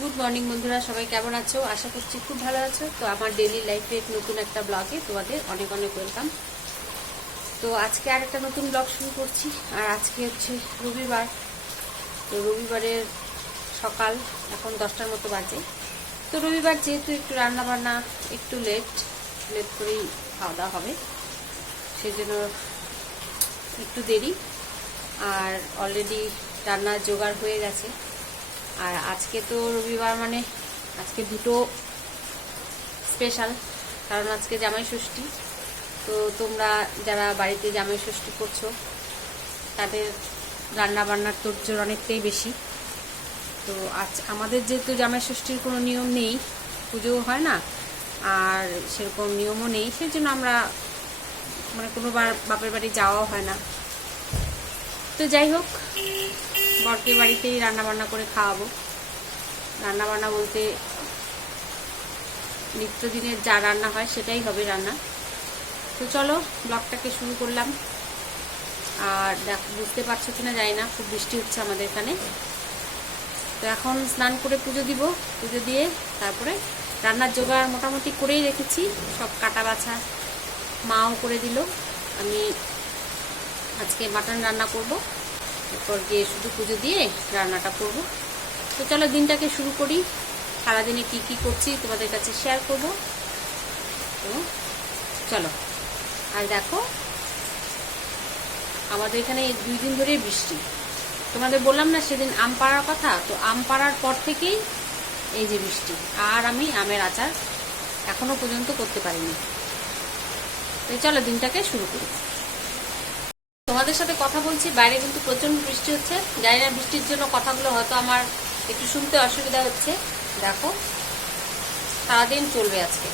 Good morning বন্ধুরা, সবাই কেমন আছো? আশা করছি খুব ভালো আছো। তো আমার ডেইলি লাইফে নতুন একটা ব্লগে তোমাদের অনেক অনেক ওয়েলকাম। তো আজকে আর একটা নতুন ব্লগ শুরু করছি। আর আজকে হচ্ছে রবিবার। তো রবিবারের সকাল এখন 10টার মতো বাজে। তো রবিবার যেহেতু একটু রান্না বান্না একটু লেট করেই খাওয়া দাওয়া হবে, সেজন্য একটু দেরি। আর অলরেডি রান্নার জোগাড় হয়ে গেছে। আর আজকে তো রবিবার মানে আজকে দুটো স্পেশাল, কারণ আজকে জামাই ষষ্ঠী। তো তোমরা যারা বাড়িতে জামাই ষষ্ঠী করছো তাদের রান্না বান্নার তোড়জোড় অনেকটাই বেশি। তো আজ আমাদের যেহেতু জামাই ষষ্ঠীর কোনো নিয়ম নেই, পুজোও হয় না আর সেরকম নিয়মও নেই, সেই জন্য আমরা মানে কোনোবার বাপের বাড়ি যাওয়াও হয় না। তো যাই হোক, বরকে বাড়িতেই রান্না বান্না করে খাওয়াবো। রান্না বান্না বলতে নিত্যদিনের যা রান্না হয় সেটাই হবে রান্না। তো চলো ব্লগটাকে শুরু করলাম। আর দেখো, বুঝতে পারছো কিনা জানি না, খুব বৃষ্টি হচ্ছে আমাদের এখানে। তো এখন স্নান করে পুজো দিব, পুজো দিয়ে তারপরে রান্নার জোগাড় মোটামুটি করেই রেখেছি। সব কাটা বাছা মাও করে দিল। আমি আজকে মাটন রান্না করব, এরপর গিয়ে শুধু পুজো দিয়ে রান্নাটা করব। তো চলো দিনটাকে শুরু করি। সারাদিনে কি কি করছি তোমাদের কাছে শেয়ার করব। তো চলো। আর দেখো, আমাদের এখানে 2 দিন ধরে বৃষ্টি। তোমাদের বললাম না সেদিন আম পাড়ার কথা, তো আম পাড়ার পর থেকেই এই যে বৃষ্টি। আর আমি আমের আচার এখনো পর্যন্ত করতে পারিনি। তো চলো দিনটাকে শুরু করি। তোমাদের সাথে কথা বলছি, বাইরে কিন্তু প্রচন্ড বৃষ্টি হচ্ছে। জানি না বৃষ্টির জন্য কথাগুলো হয়তো আমার একটু শুনতে অসুবিধা হচ্ছে। দেখো, সারাদিন চলবে আজকে।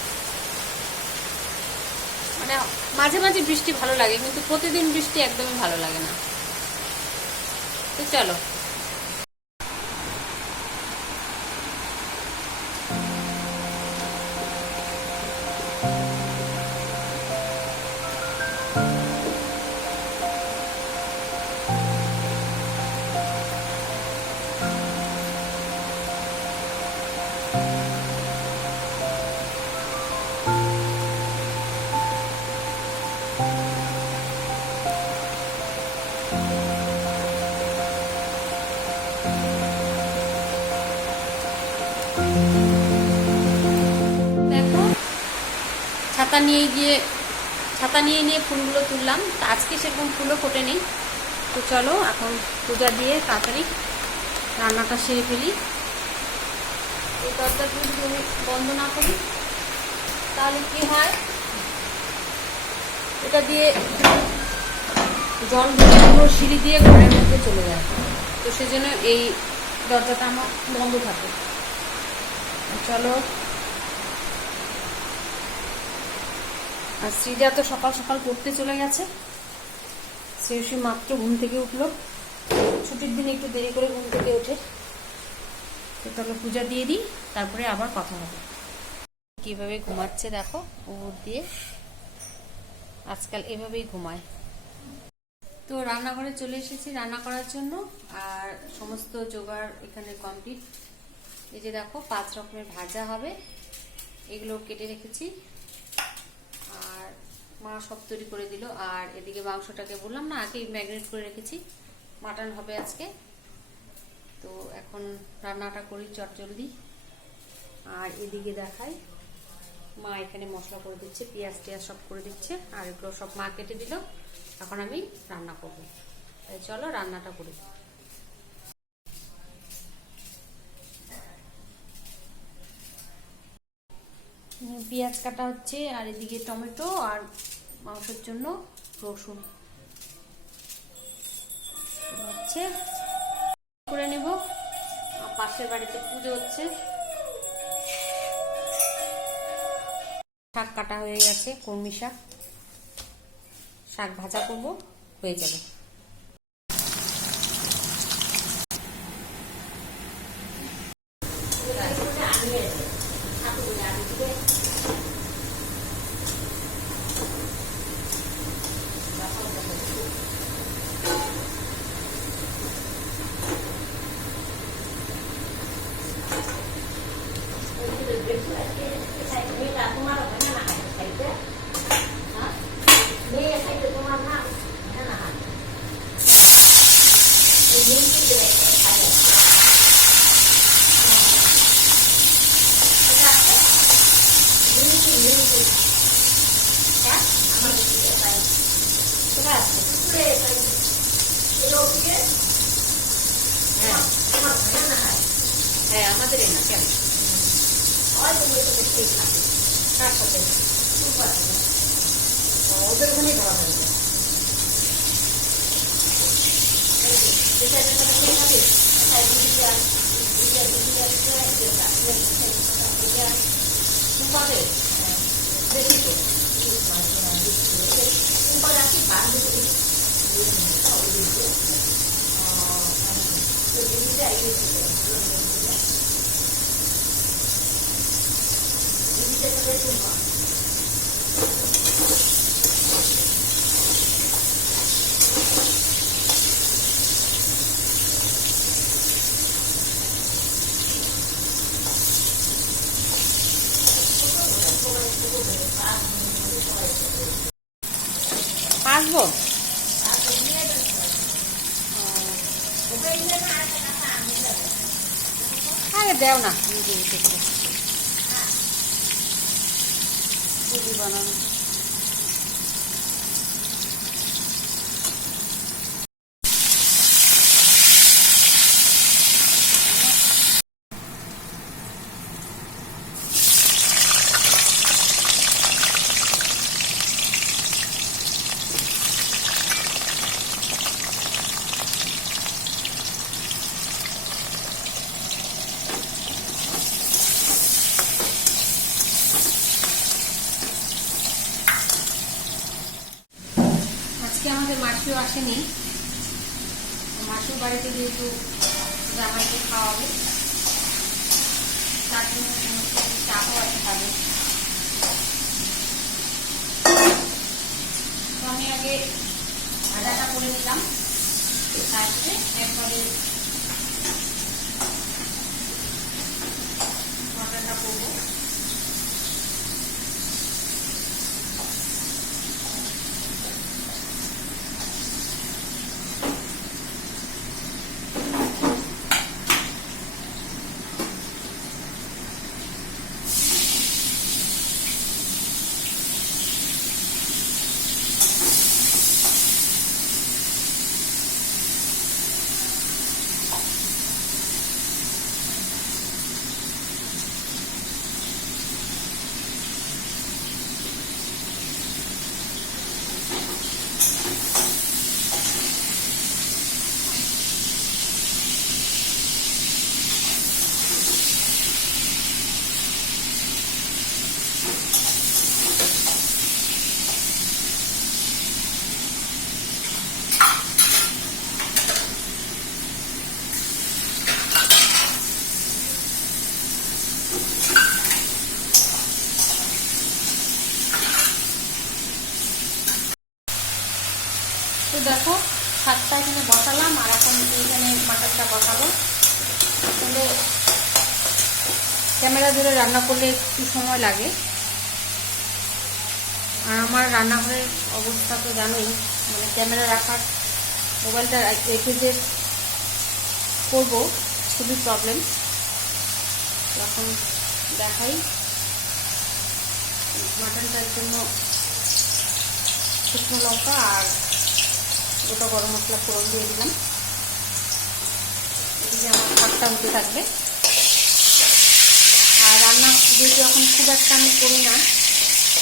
মানে মাঝে মাঝে বৃষ্টি ভালো লাগে, কিন্তু প্রতিদিন বৃষ্টি একদমই ভালো লাগে না। তো চলো। দেখো, ছাতা নিয়ে ফুলগুলো তুললাম। আজকে সেরকম ফুলও ফোটেনি। তো চলো এখন পূজা দিয়ে তাড়াতাড়ি রান্নাটা সেরে ফেলি। এই দরজাটা যদি আমি বন্ধ না করি তাহলে কি হয়, এটা দিয়ে জল পুরো সিঁড়ি দিয়ে ঘরের মধ্যে চলে যায়। তো সেজন্য এই দরজাটা আমার বন্ধ থাকে। চলো। আর শ্রীজা তো সকাল সকাল পড়তে চলে গেছে। সে মাত্র ঘুম থেকে উঠলো। ছুটির দিনে একটু দেরি করে ঘুম থেকে ওঠে। তো চলো পূজা দিয়ে দিই, তারপরে আবার কথা হবে। কিভাবে ঘুমাচ্ছে দেখো, উপর দিয়ে আজকাল এভাবেই ঘুমায়। তো রান্নাঘরে চলে এসেছি রান্না করার জন্য। আর সমস্ত জোগাড় এখানে কমপ্লিট। এই যে দেখো, 5 রকমের ভাজা হবে, এগুলো কেটে রেখেছি। আর মা সব তৈরি করে দিল। আর এদিকে মাংসটাকে বললাম না আগেই ম্যারিনেট করে রেখেছি, মাটন হবে আজকে। তো এখন রান্নাটা করি চটজলদি। আর এদিকে দেখাই, মা এখানে মশলা করে দিচ্ছে, পেঁয়াজ টিয়াজ সব করে দিচ্ছে। আর এগুলো সব মা কেটে দিল। এখন আমি রান্না করব। তাই চলো রান্নাটা করি। পেঁয়াজ কাটা হচ্ছে, আর এদিকে টমেটো আর মাংসের জন্য রসুন হচ্ছে করে নেব। পাশের বাড়িতে পুজো হচ্ছে। শাক কাটা হয়ে গেছে, কলমি শাক। শাক ভাজা করব, হয়ে যাবে। হ্যাঁ আমাদের না কেন ওদের ওখানেই ধরা হয়ে যায় আসবো আগে দেও না বানানো আমাদের মাসিও আসেনি মাসির বাড়িতে যেহেতু জামাইকে খাওয়াবে তার জন্য চাপও আছে খাবে তো আমি আগে আদাটা করে নিলাম তারপরে একবারে মটনটা করবো তো দেখো ভাতটা এখানে বসালাম আর এখন এইখানে মাটনটা বসাবো আসলে ক্যামেরা ধরে রান্না করলে একটু সময় লাগে আর আমার রান্নাঘরের অবস্থা তো জানোই মানে ক্যামেরা রাখার মোবাইলটা রেখে যে করবো খুবই প্রবলেম এখন দেখাই মাটনটার জন্য শুকনো লঙ্কা আর গোটা গরম মশলা ফোড়ন দিয়ে দিলাম এদিকে আমার ভাতটা হতে থাকবে আর রান্না যেহেতু এখন খুব একটা আমি করি না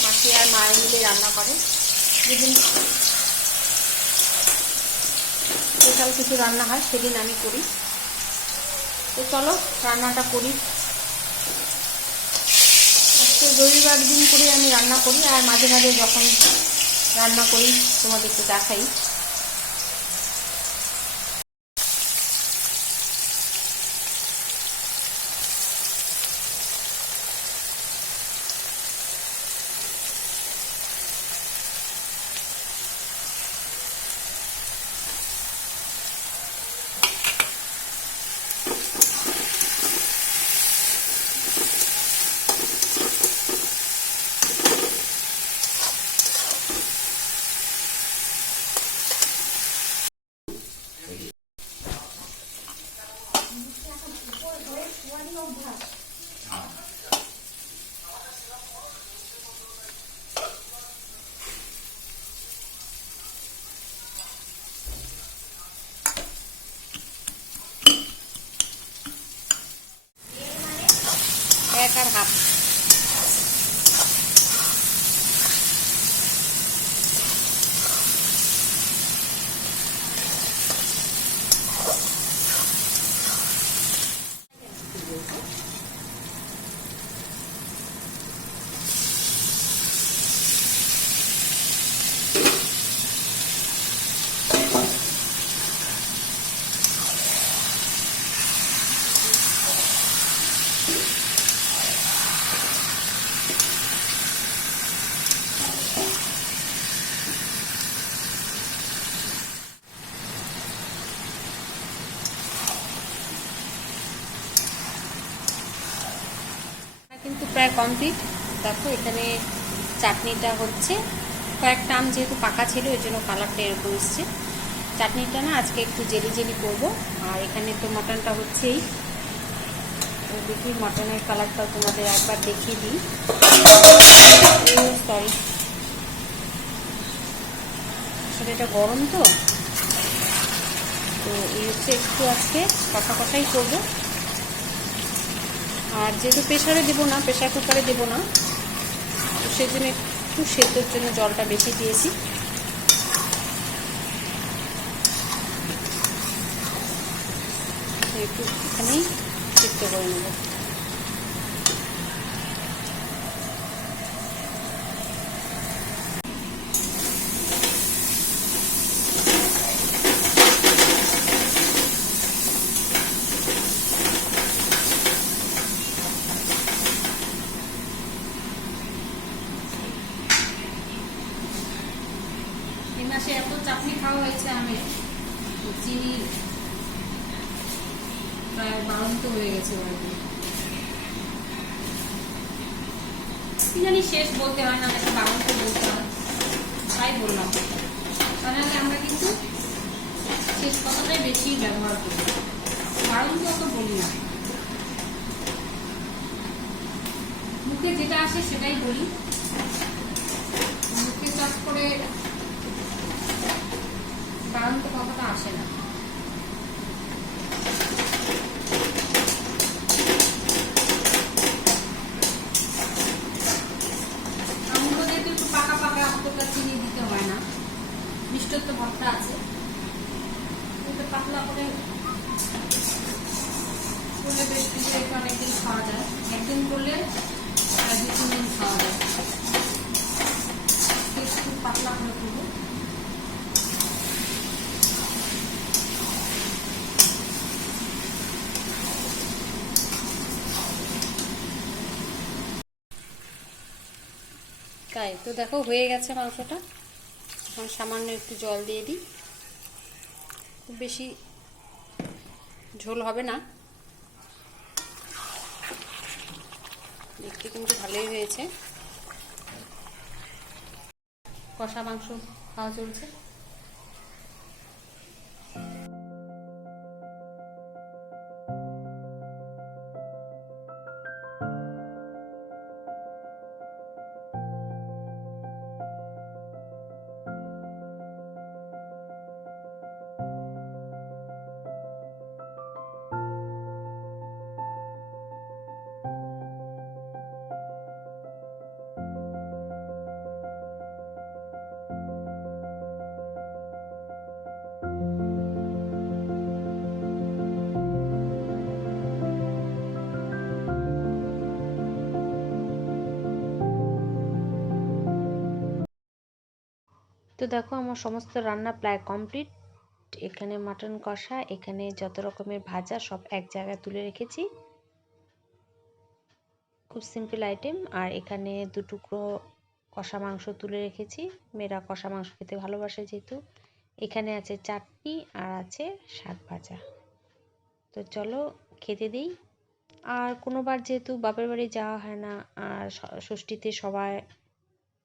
মাসি আর মায়ের মিলে রান্না করে যেদিন স্পেশাল কিছু রান্না হয় সেদিন আমি করি তো চলো রান্নাটা করি আজকে রবিবার দিন করে আমি রান্না করি আর মাঝে মাঝে যখন রান্না করি তোমাদেরকে দেখাই এক আর হাফ। কিন্তু প্রায় কমপ্লিট। দেখো এখানে চাটনিটা হচ্ছে, কয়েকটা আম যেহেতু পাকা ছিল ওই জন্য কালারটা এরকম এসছে। চাটনিটা না আজকে একটু জেলি জেলি করবো। আর এখানে তো মাটনটা হচ্ছেই, দেখি মাটনের কালারটাও তোমাদের একবার দেখিয়ে দিই। সরি, আসলে এটা গরম তো এই হচ্ছে একটু আজকে কষা কষাই করবো। আর যেহেতু প্রেসারে দেবো না, প্রেসার কুকারে দেবো না, তো সেই জন্য একটু সেদ্ধর জন্য জলটা বেশি দিয়েছি। একটু এখানেই সিদ্ধ করে নেব। এই মাসে এত চাটনি খাওয়া হয়েছে আমের, চিনি প্রায় বাড়ন্ত হয়ে গেছে বাড়িতে। কি জানি শেষ বলতে হয় না, একটা বাড়ন্ত বলতে হয়, তাই বললাম। তাহলে আমরা কিন্তু শেষ কথাটাই বেশি ব্যবহার করি, বাড়ন্ত অত বলি না। মুখে যেটা আসে সেটাই বলি, মুখে চাষ করে বাড়ন্ত কথাটা আসে না। আমগুলো যেহেতু একটু পাকা পাকা, অতটা চিনি দিতে হয় না, মিষ্টত্ব ভাবটা আছে, একটু পাতলা করে করলে বেশ কিছু অনেকদিন খাওয়া যায়। একদিন করলে 2-3 দিন খাওয়া যায়। একটু পাতলা করে করবো। তাই তো দেখো হয়ে গেছে মাংসটা। এখন সামান্য একটু জল দিয়ে দিই, খুব বেশি ঝোল হবে না, দেখতে কিন্তু ভালোই হয়েছে। কষা মাংস খাওয়া চলছে। তো দেখো আমার সমস্ত রান্না প্রায় কমপ্লিট। এখানে মাটন কষা, এখানে যত রকমের ভাজা সব এক জায়গায় তুলে রেখেছি, খুব সিম্পল আইটেম। আর এখানে 2 টুকরো কষা মাংস তুলে রেখেছি, মেয়েরা কষা মাংস খেতে ভালোবাসে যেহেতু। এখানে আছে চাটনি আর আছে শাক ভাজা। তো চলো খেতে দিই। আর কোনোবার যেহেতু বাপের বাড়ি যাওয়া হয় না, আর ষষ্ঠীতে সবাই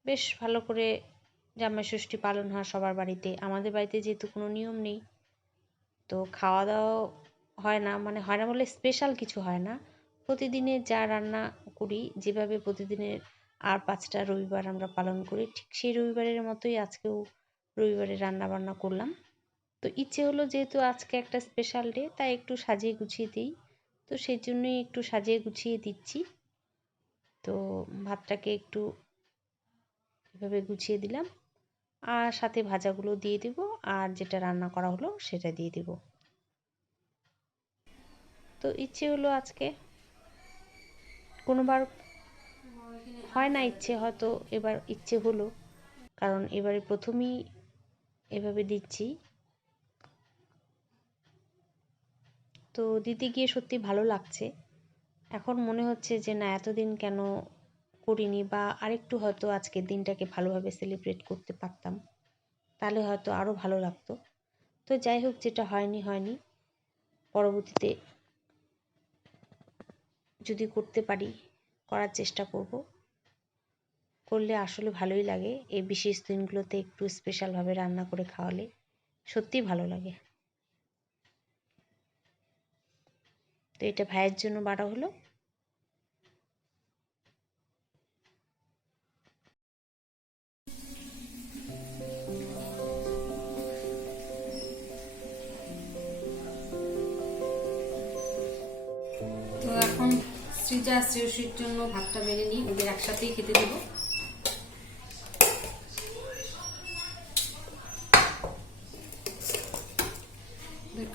বেশ ভালো করে জামাই ষষ্ঠী পালন হয় সবার বাড়িতে। আমাদের বাড়িতে যেহেতু কোনো নিয়ম নেই, তো খাওয়া দাওয়া হয় না, মানে হয় না বলে স্পেশাল কিছু হয় না, প্রতিদিনের যা রান্না করি, যেভাবে প্রতিদিনের আর 5টা রবিবার আমরা পালন করি, ঠিক সেই রবিবারের মতোই আজকেও রবিবারে রান্না বান্না করলাম। তো ইচ্ছে হলো যেহেতু আজকে একটা স্পেশাল ডে, তাই একটু সাজিয়ে গুছিয়ে দিই। তো সেই জন্যই একটু সাজিয়ে গুছিয়ে দিচ্ছি। তো ভাতটাকে একটু এভাবে গুছিয়ে দিলাম, আর সাথে ভাজাগুলো দিয়ে দিব, আর যেটা রান্না করা হলো সেটা দিয়ে দিব। তো ইচ্ছে হলো আজকে, কোনোবার হয় না ইচ্ছে, হয়তো এবার ইচ্ছে হলো, কারণ এবারে প্রথমেই এভাবে দিচ্ছি। তো দিতে গিয়ে সত্যি ভালো লাগছে। এখন মনে হচ্ছে যে না, এতদিন কেন করিনি, বা আরেকটু হয়তো আজকের দিনটাকে ভালোভাবে সেলিব্রেট করতে পারতাম, তাহলে হয়তো আরও ভালো লাগতো। তো যাই হোক, যেটা হয়নি হয়নি, পরবর্তীতে যদি করতে পারি করার চেষ্টা করব। করলে আসলে ভালোই লাগে, এই বিশেষ দিনগুলোতে একটু স্পেশালভাবে রান্না করে খাওয়ালে সত্যিই ভালো লাগে। তো এটা ভাইয়ের জন্য বাড়া হলো। তো এখন সৃজা শ্রেয়সীর জন্য ভাতটা বেড়ে নিই, ওদের একসাথেই খেতে দেবো।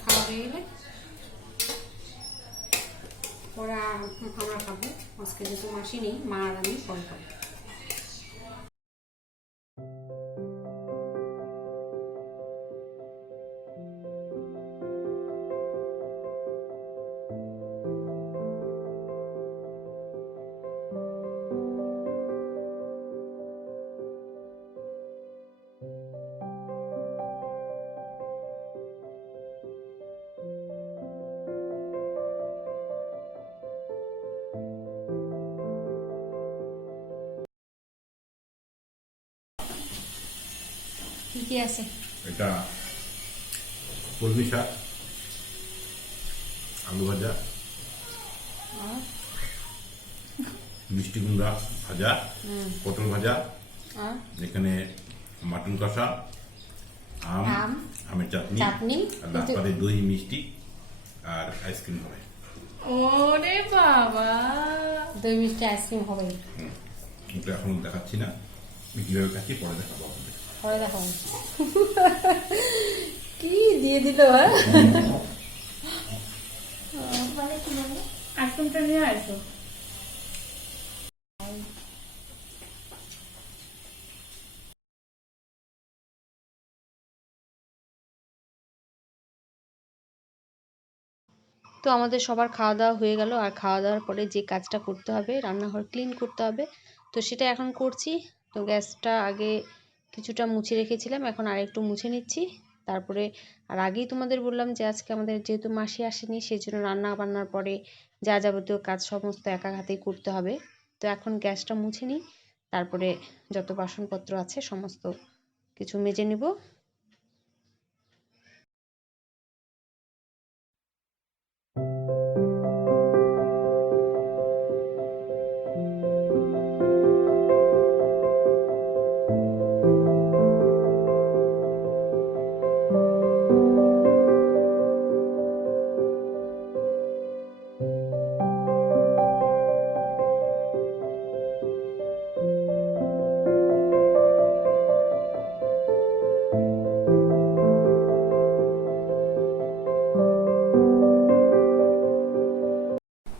খাওয়া হয়ে গেলে ওরা আমরা খাবো। আজকে যেহেতু মাসি নেই, মা আর আমি পরে খাবো। কি কি আছে? এটা কলমি শাক, আলু ভাজা, মিষ্টি কুমড়া ভাজা, পটল ভাজা, এখানে মাটন কষা, আম, আমের চাটনি, আর তারপরে দই মিষ্টি আর আইসক্রিম হবে। ওরে বাবা, দই মিষ্টি আইসক্রিম হবে? ওটা এখন দেখাচ্ছি না, কিভাবে খাচ্ছি পরে দেখাবো আপনাদের। পরে দেখাবো। কি দিয়ে দিল? আইসক্রিমটা নিয়ে আসো। তো আমাদের সবার খাওয়া দাওয়া হয়ে গেল, আর খাওয়া দাওয়ার পরে যে কাজটা করতে হবে, রান্নাঘর ক্লিন করতে হবে, তো সেটা এখন করছি। তো গ্যাসটা আগে কিছুটা মুছে রেখেছিলাম, এখন আরেকটু মুছে নিচ্ছি। তারপরে আর আগেই তোমাদের বললাম যে আজকে আমাদের যেহেতু মাসি আসেনি, সেই জন্য রান্না বান্নার পরে যা যাবতীয় কাজ সমস্ত একা হাতেই করতে হবে। তো এখন গ্যাসটা মুছে নিই, তারপরে যত বাসনপত্র আছে সমস্ত কিছু মেজে নিব।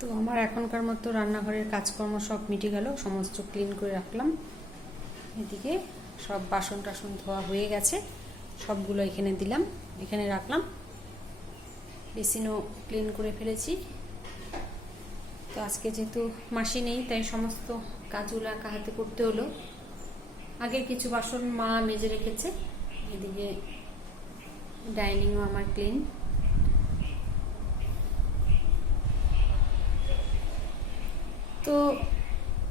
তো আমার এখনকার মতো রান্নাঘরের কাজকর্ম সব মিটে গেল, সমস্ত ক্লিন করে রাখলাম। এদিকে সব বাসন টাসন ধোয়া হয়ে গেছে, সবগুলো এখানে দিলাম, এখানে রাখলাম। বেসিনও ক্লিন করে ফেলেছি। তো আজকে যেহেতু মাসি নেই, তাই সমস্ত কাজগুলো একা হাতে করতে হলো। আগের কিছু বাসন মা মেজে রেখেছে। এদিকে ডাইনিংও আমার ক্লিন। তো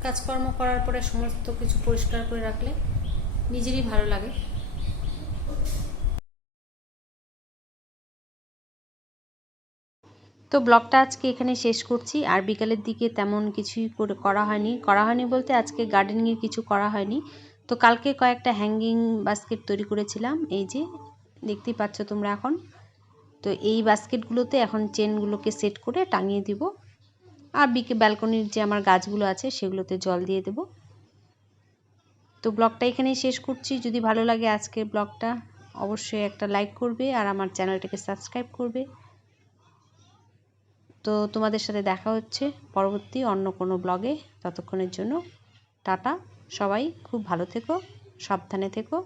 কাজকর্ম করার পরে সমস্ত কিছু পরিষ্কার করে রাখলে নিজেরই ভালো লাগে। তো তো ব্লগটা আজকে এখানে শেষ করছি। আর বিকালের দিকে তেমন কিছুই করা হয়নি বলতে আজকে গার্ডেনিংয়ের কিছু করা হয়নি। তো কালকে কয়েকটা হ্যাঙ্গিং বাস্কেট তৈরি করেছিলাম, এই যে দেখতেই পাচ্ছ তোমরা এখন। তো এই বাস্কেটগুলোতে এখন চেনগুলোকে সেট করে টাঙিয়ে দিব। আর ব্যালকনির যে আমার গাছগুলো আছে সেগুলোতে জল দিয়ে দেব। তো ব্লগটা এখানেই শেষ করছি। যদি ভালো লাগে আজকের ব্লগটা অবশ্যই একটা লাইক করবে আর আমার চ্যানেলটাকে সাবস্ক্রাইব করবে। তো তোমাদের সাথে দেখা হচ্ছে পরবর্তী অন্য কোনো ব্লগে। ততক্ষণের জন্য টাটা। সবাই খুব ভালো থেকো, সাবধানে থেকো।